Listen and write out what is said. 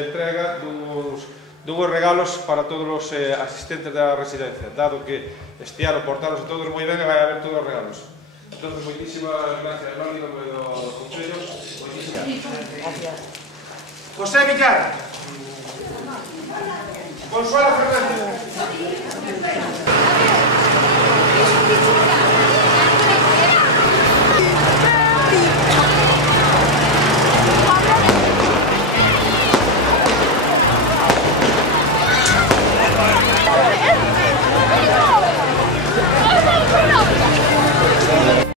Entrega dous regalos para todos os asistentes da residencia, dado que este ano portaronse todos moi ben e vai haber todos os regalos. Entón, moitísimas gracias, Loli, no medio do Consello. Gracias. José Villar. Consuelo Fernández.